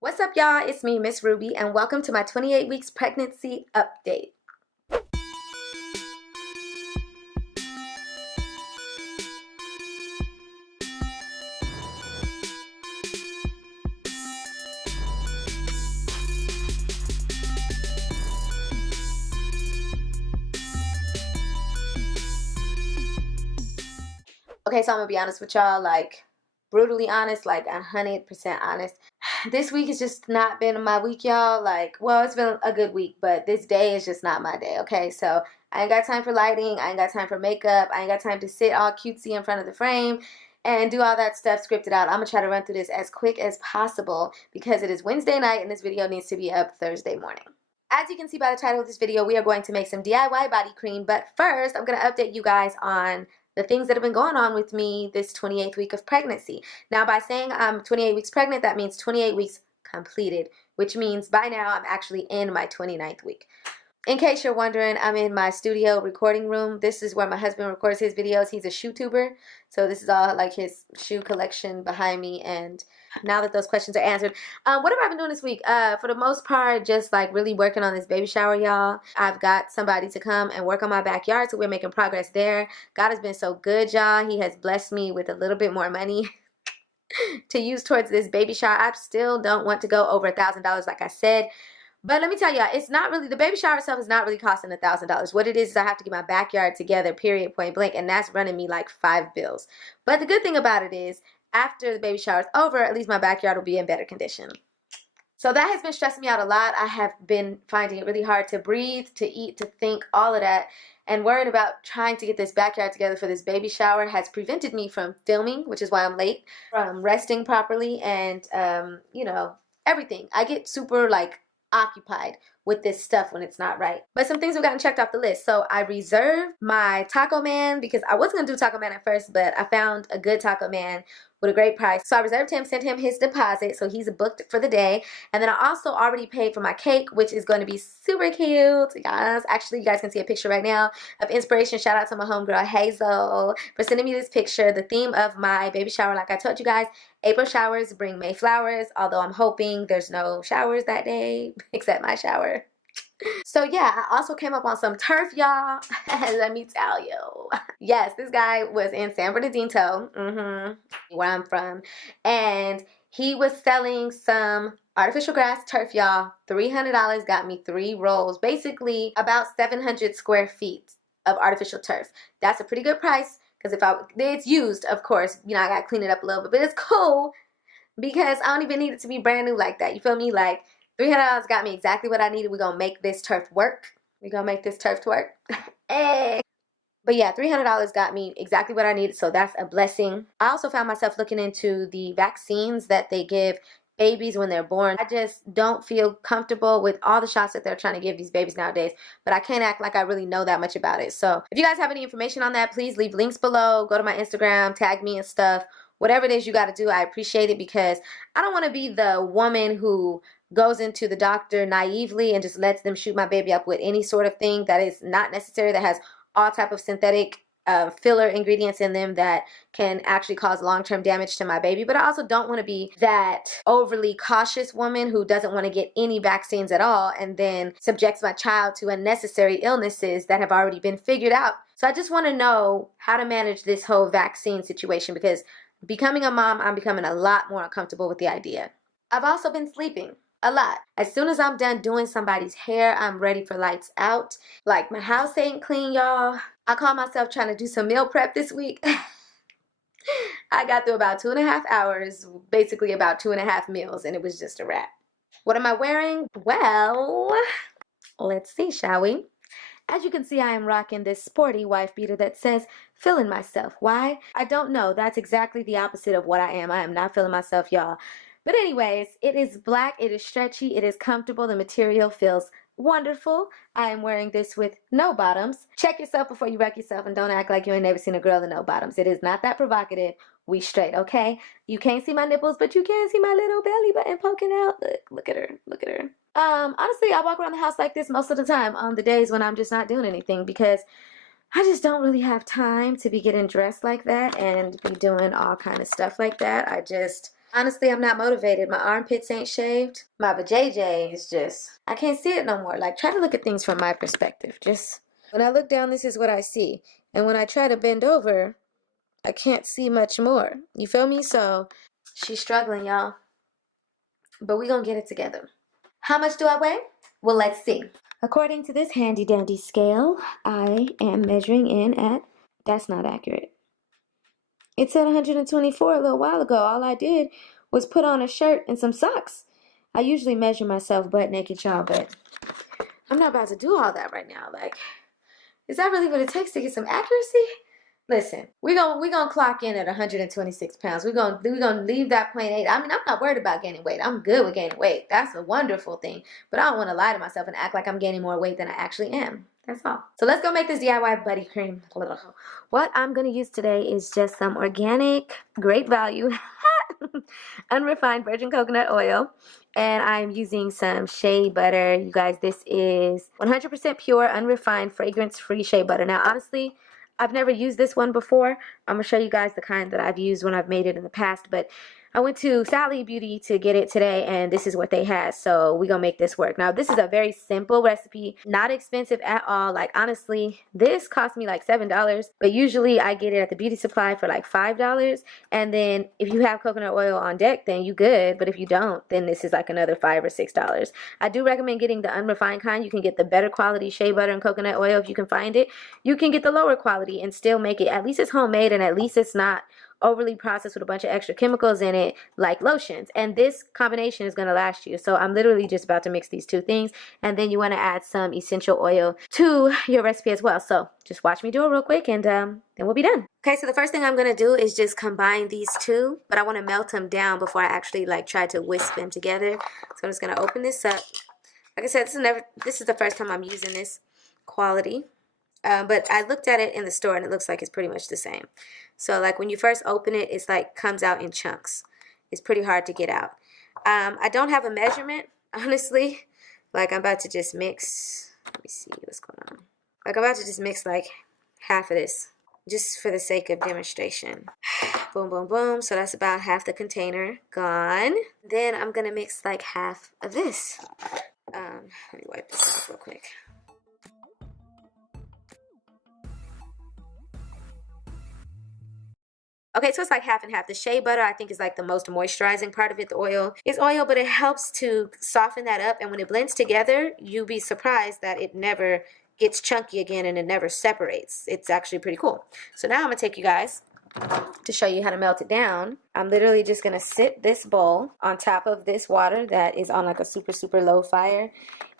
What's up, y'all? It's me, Miss Ruby, and welcome to my 28 weeks pregnancy update. Okay, so I'm gonna be honest with y'all, like brutally honest, like 100% honest. This week has just not been my week, y'all. Like, well, it's been a good week, but this day is just not my day, okay? So I ain't got time for lighting, I ain't got time for makeup, I ain't got time to sit all cutesy in front of the frame and do all that stuff scripted out. I'm gonna try to run through this as quick as possible because it is Wednesday night and this video needs to be up Thursday morning. As you can see by the title of this video, we are going to make some DIY body cream, but first I'm going to update you guys on the things that have been going on with me this 28th week of pregnancy. Now, by saying I'm 28 weeks pregnant, that means 28 weeks completed, which means by now I'm actually in my 29th week. In case you're wondering, I'm in my studio recording room. This is where my husband records his videos. He's a shoe tuber, so this is all like his shoe collection behind me. And now that those questions are answered, what have I been doing this week? For the most part, just like really working on this baby shower, y'all. I've got somebody to come and work on my backyard, so we're making progress there. God has been so good, y'all. He has blessed me with a little bit more money to use towards this baby shower. I still don't want to go over $1,000 like I said. But let me tell you, it's not really, the baby shower itself is not really costing $1,000. What it is I have to get my backyard together, period, point blank, and that's running me like 5 bills. But the good thing about it is, after the baby shower is over, at least my backyard will be in better condition. So that has been stressing me out a lot. I have been finding it really hard to breathe, to eat, to think, all of that. And worrying about trying to get this backyard together for this baby shower has prevented me from filming, which is why I'm late, from resting properly, and, everything. I get super, like, occupied with this stuff when it's not right. But some things have gotten checked off the list. So I reserved my Taco Man because I wasn't going to do Taco Man at first, but I found a good Taco Man with a great price. So I reserved him, sent him his deposit, so he's booked for the day. And then I also already paid for my cake, which is going to be super cute. Yes, actually, you guys can see a picture right now of inspiration. Shout out to my homegirl Hazel for sending me this picture. The theme of my baby shower, like I told you guys, April showers bring May flowers, although I'm hoping there's no showers that day except my shower. So yeah, I also came up on some turf, y'all. Let me tell you. Yes, this guy was in San Bernardino, where I'm from, and he was selling some artificial grass turf, y'all. $300 got me 3 rolls, basically about 700 square feet of artificial turf. That's a pretty good price because it's used, of course, I gotta clean it up a little bit, but it's cool because I don't even need it to be brand new like that. You feel me? Like, $300 got me exactly what I needed. We're gonna make this turf work. We're gonna make this turf work. Hey. But yeah, $300 got me exactly what I needed, so that's a blessing. I also found myself looking into the vaccines that they give babies when they're born. I just don't feel comfortable with all the shots that they're trying to give these babies nowadays, but I can't act like I really know that much about it. So if you guys have any information on that, please leave links below. Go to my Instagram, tag me and stuff. Whatever it is you got to do, I appreciate it because I don't want to be the woman who goes into the doctor naively and just lets them shoot my baby up with any sort of thing that is not necessary, that has all type of synthetic filler ingredients in them that can actually cause long-term damage to my baby. But I also don't want to be that overly cautious woman who doesn't want to get any vaccines at all and then subjects my child to unnecessary illnesses that have already been figured out. So I just want to know how to manage this whole vaccine situation because becoming a mom, I'm becoming a lot more uncomfortable with the idea. I've also been sleeping a lot. As soon as I'm done doing somebody's hair, I'm ready for lights out. Like, my house ain't clean, y'all. I call myself trying to do some meal prep this week. I got through about 2.5 hours, basically about 2.5 meals, and it was just a wrap. What am I wearing? Well, let's see, shall we? As you can see, I am rocking this sporty wife beater that says, feeling myself. Why? I don't know. That's exactly the opposite of what I am. I am not feeling myself, y'all. But anyways, it is black, it is stretchy, it is comfortable, the material feels wonderful. I am wearing this with no bottoms. Check yourself before you wreck yourself and don't act like you ain't never seen a girl in no bottoms. It is not that provocative. We straight, okay? You can't see my nipples, but you can see my little belly button poking out. Look at her, look at her. Honestly, I walk around the house like this most of the time on the days when I'm just not doing anything because I just don't really have time to be getting dressed like that and be doing all kind of stuff like that. I just Honestly, I'm not motivated. My armpits ain't shaved. My vajayjay is just, I can't see it no more. Like, try to look at things from my perspective. Just, when I look down, this is what I see. And when I try to bend over, I can't see much more. You feel me? So, she's struggling, y'all. But we gonna get it together. How much do I weigh? Well, let's see. According to this handy dandy scale, I am measuring in at, that's not accurate. It said 124 a little while ago. All I did was put on a shirt and some socks. I usually measure myself butt naked, y'all, but I'm not about to do all that right now. Like, is that really what it takes to get some accuracy? Listen, we gonna clock in at 126 pounds. We're gonna leave that point 8. I mean, I'm not worried about gaining weight. I'm good with gaining weight. That's a wonderful thing. But I don't want to lie to myself and act like I'm gaining more weight than I actually am. That's all. So let's go make this DIY buddy cream. What I'm gonna use today is just some organic, great value, unrefined virgin coconut oil. And I'm using some shea butter. You guys, this is 100% pure, unrefined, fragrance-free shea butter. Now, honestly, I've never used this one before. I'm going to show you guys the kind that I've used when I've made it in the past. But I went to Sally Beauty to get it today, and this is what they had. So we're going to make this work. Now, this is a very simple recipe, not expensive at all. Like, honestly, this cost me like $7. But usually I get it at the beauty supply for like $5. And then if you have coconut oil on deck, then you good. But if you don't, then this is like another $5 or $6. I do recommend getting the unrefined kind. You can get the better quality shea butter and coconut oil if you can find it. You can get the lower quality and still make it. At least it's homemade, and at least it's not overly processed with a bunch of extra chemicals in it like lotions. And this combination is going to last you. So I'm literally just about to mix these two things, and then you want to add some essential oil to your recipe as well. So just watch me do it real quick, and then we'll be done. Okay, so the first thing I'm going to do is just combine these two, but I want to melt them down before I actually like try to whisk them together. So I'm just going to open this up. Like I said, this is the first time I'm using this quality. But I looked at it in the store, and it looks like it's pretty much the same. So like when you first open it, it's like comes out in chunks. It's pretty hard to get out. I don't have a measurement, honestly. Like I'm about to just mix. Let me see what's going on. Like I'm about to just mix like half of this, just for the sake of demonstration. Boom, boom, boom. So that's about half the container gone. Then I'm gonna mix like half of this. Let me wipe this off real quick. Okay, so it's like half and half. The shea butter, I think, is like the most moisturizing part of it. The oil is oil, but it helps to soften that up. And when it blends together, you'll be surprised that it never gets chunky again and it never separates. It's actually pretty cool. So now I'm going to take you guys to show you how to melt it down. I'm literally just going to sit this bowl on top of this water that is on like a super, super low fire.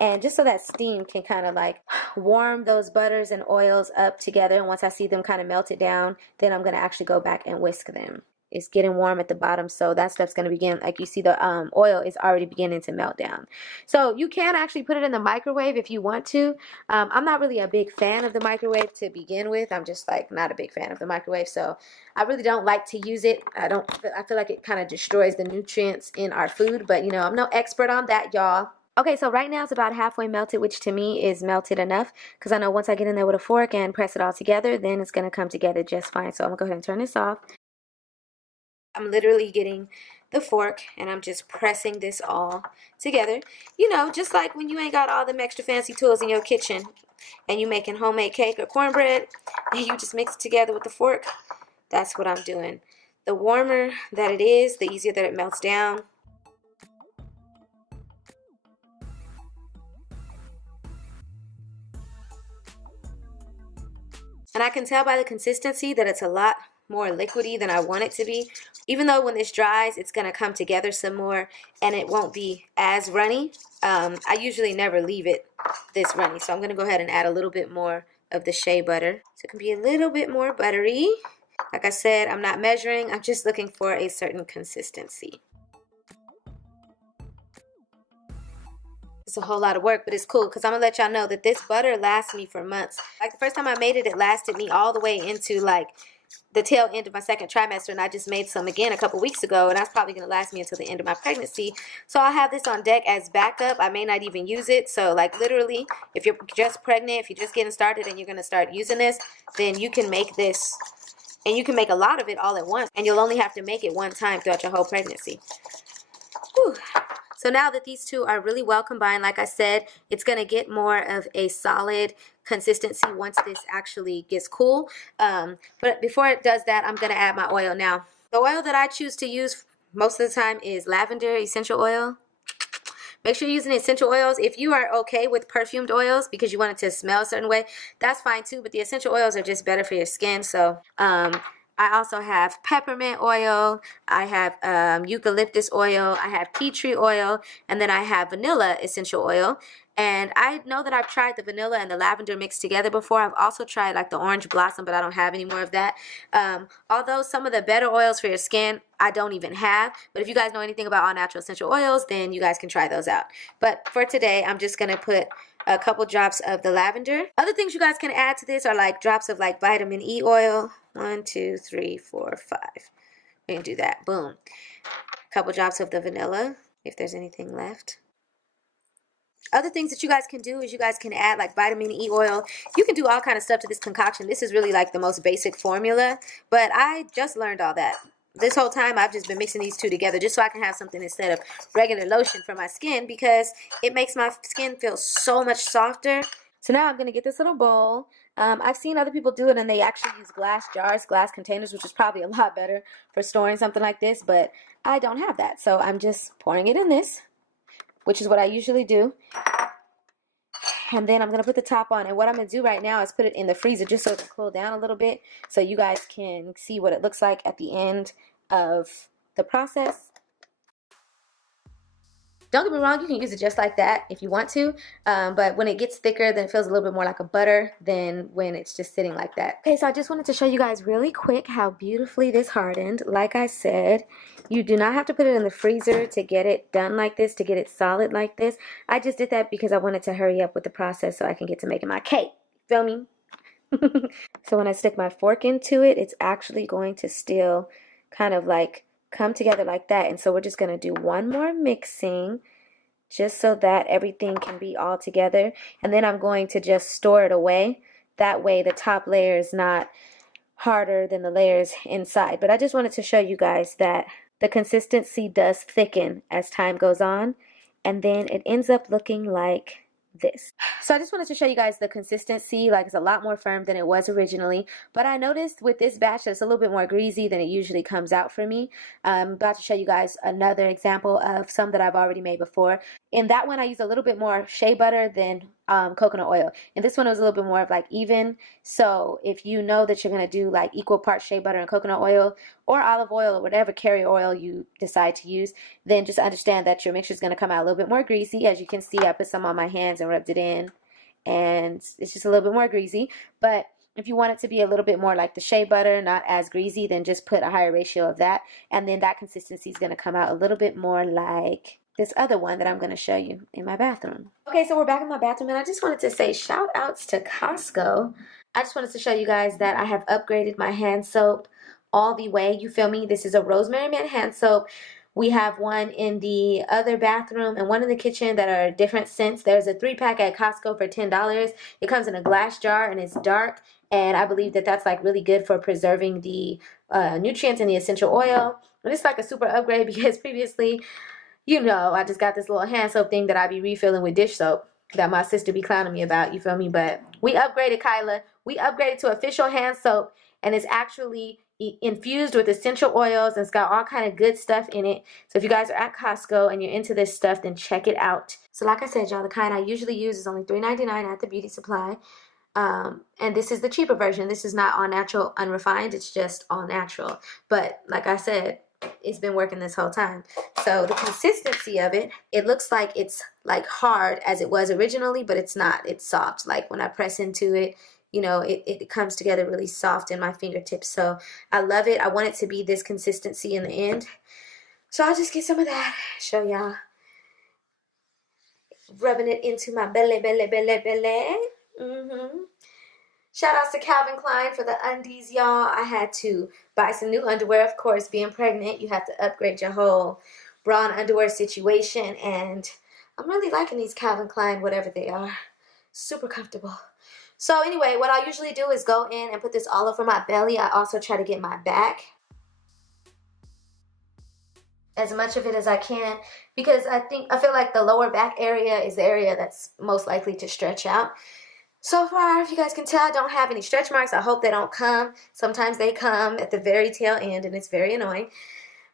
And just so that steam can kind of like warm those butters and oils up together. And once I see them kind of melted down, then I'm going to actually go back and whisk them. It's getting warm at the bottom, so that stuff's going to begin, like you see the oil is already beginning to melt down. So you can actually put it in the microwave if you want to. I'm not really a big fan of the microwave to begin with. I'm just like not a big fan of the microwave, so I really don't like to use it. I feel like it kind of destroys the nutrients in our food, but you know, I'm no expert on that, y'all. Okay, so right now it's about halfway melted, which to me is melted enough, because I know once I get in there with a fork and press it all together, then it's going to come together just fine. So I'm going to go ahead and turn this off. I'm literally getting the fork and I'm just pressing this all together. You know, just like when you ain't got all them extra fancy tools in your kitchen and you making homemade cake or cornbread and you just mix it together with the fork. That's what I'm doing. The warmer that it is, the easier that it melts down. And I can tell by the consistency that it's a lot more liquidy than I want it to be. Even though when this dries, it's going to come together some more and it won't be as runny. I usually never leave it this runny. So I'm going to go ahead and add a little bit more of the shea butter. So it can be a little bit more buttery. Like I said, I'm not measuring. I'm just looking for a certain consistency. It's a whole lot of work, but it's cool because I'm going to let y'all know that this butter lasts me for months. Like the first time I made it, it lasted me all the way into like the tail end of my second trimester, and I just made some again a couple weeks ago, and that's probably going to last me until the end of my pregnancy. So I'll have this on deck as backup. I may not even use it. So like literally, if you're just pregnant, if you're just getting started and you're going to start using this, then you can make this And you can make a lot of it all at once, and you'll only have to make it one time throughout your whole pregnancy. Whew. So now that these two are really well combined, like I said, it's going to get more of a solid consistency once this actually gets cool. But before it does that, I'm going to add my oil. Now, the oil that I choose to use most of the time is lavender essential oil. Make sure you're using essential oils. If you are okay with perfumed oils because you want it to smell a certain way, that's fine too. But the essential oils are just better for your skin. So I also have peppermint oil. I have eucalyptus oil. I have tea tree oil. And then I have vanilla essential oil. And I know that I've tried the vanilla and the lavender mixed together before. I've also tried like the orange blossom, but I don't have any more of that. Although some of the better oils for your skin, I don't even have. But if you guys know anything about all natural essential oils, then you guys can try those out. But for today, I'm just going to put a couple drops of the lavender. Other things you guys can add to this are like drops of like vitamin E oil. 1, 2, 3, 4, 5. We're going to do that. Boom. A couple drops of the vanilla, if there's anything left. Other things that you guys can do is you guys can add like vitamin E oil. You can do all kind of stuff to this concoction. This is really like the most basic formula, but I just learned all that. This whole time I've just been mixing these two together just so I can have something instead of regular lotion for my skin because it makes my skin feel so much softer. So now I'm going to get this little bowl. I've seen other people do it and they actually use glass jars, glass containers, which is probably a lot better for storing something like this, but I don't have that. So I'm just pouring it in this, which is what I usually do. And then I'm going to put the top on. And what I'm going to do right now is put it in the freezer just so it can cool down a little bit so you guys can see what it looks like at the end of the process. Don't get me wrong, you can use it just like that if you want to, but when it gets thicker, then it feels a little bit more like a butter than when it's just sitting like that. Okay, so I just wanted to show you guys really quick how beautifully this hardened. Like I said, you do not have to put it in the freezer to get it done like this, to get it solid like this. I just did that because I wanted to hurry up with the process so I can get to making my cake. Feel me? So when I stick my fork into it, it's actually going to still kind of like come together like that. And so we're just going to do one more mixing just so that everything can be all together. And then I'm going to just store it away. That way the top layer is not harder than the layers inside. But I just wanted to show you guys that the consistency does thicken as time goes on. And then it ends up looking like this. So I just wanted to show you guys the consistency. Like, it's a lot more firm than it was originally, but I noticed with this batch that it's a little bit more greasy than it usually comes out for me. I'm about to show you guys another example of some that I've already made before. In that one I used a little bit more shea butter than coconut oil, and this one was a little bit more of like even. So if you know that you're going to do like equal parts shea butter and coconut oil or olive oil or whatever carrier oil you decide to use, then just understand that your mixture is going to come out a little bit more greasy. As you can see, I put some on my hands and rubbed it in, and it's just a little bit more greasy. But if you want it to be a little bit more like the shea butter, not as greasy, then just put a higher ratio of that, and then that consistency is going to come out a little bit more like this other one that I'm going to show you in my bathroom. Okay, so we're back in my bathroom, and I just wanted to say shout outs to Costco. I just wanted to show you guys that I have upgraded my hand soap all the way. You feel me? This is a rosemary mint hand soap. We have one in the other bathroom and one in the kitchen that are different scents. There's a 3-pack at Costco for $10. It comes in a glass jar and it's dark. And I believe that that's like really good for preserving the nutrients in the essential oil. And it's like a super upgrade because previously, you know, I just got this little hand soap thing that I be refilling with dish soap that my sister be clowning me about, you feel me? But we upgraded, Kyla. We upgraded to official hand soap, and it's actually infused with essential oils, and it's got all kind of good stuff in it. So if you guys are at Costco and you're into this stuff, then check it out. So like I said, y'all, the kind I usually use is only $3.99 at the beauty supply. And this is the cheaper version. This is not all natural, unrefined. It's just all natural. But like I said, it's been working this whole time. So the consistency of it, it looks like it's like hard as it was originally, but it's not. It's soft. Like when I press into it, you know, it comes together really soft in my fingertips. So I love it. I want it to be this consistency in the end. So I'll just get some of that, show y'all. Rubbing it into my belly. Shout outs to Calvin Klein for the undies, y'all. I had to buy some new underwear. Of course, being pregnant, you have to upgrade your whole bra and underwear situation. And I'm really liking these Calvin Klein, whatever they are. Super comfortable. So anyway, what I usually do is go in and put this all over my belly. I also try to get my back, as much of it as I can, because I feel like the lower back area is the area that's most likely to stretch out. So far, if you guys can tell, I don't have any stretch marks. I hope they don't come. Sometimes they come at the very tail end, and it's very annoying.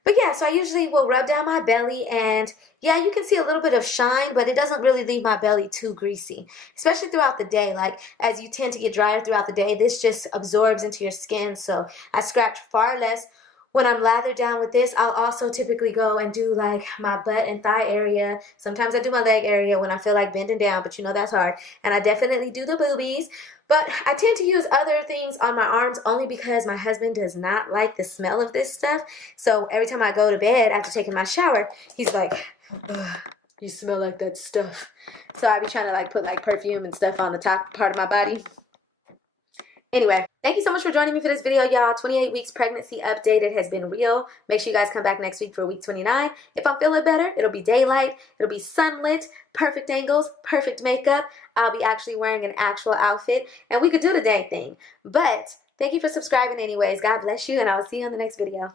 But yeah, so I usually will rub down my belly, and yeah, you can see a little bit of shine, but it doesn't really leave my belly too greasy, especially throughout the day. Like, as you tend to get drier throughout the day, this just absorbs into your skin, so I scratch far less. When I'm lathered down with this, I'll also typically go and do like my butt and thigh area. Sometimes I do my leg area when I feel like bending down, but you know that's hard. And I definitely do the boobies. But I tend to use other things on my arms only because my husband does not like the smell of this stuff. So every time I go to bed after taking my shower, he's like, ugh, you smell like that stuff. So I be trying to like put like perfume and stuff on the top part of my body. Anyway, thank you so much for joining me for this video, y'all. 28 weeks pregnancy update. It has been real. Make sure you guys come back next week for week 29. If I'm feeling better, it'll be daylight. It'll be sunlit, perfect angles, perfect makeup. I'll be actually wearing an actual outfit, and we could do the dang thing. But thank you for subscribing anyways. God bless you, and I will see you on the next video.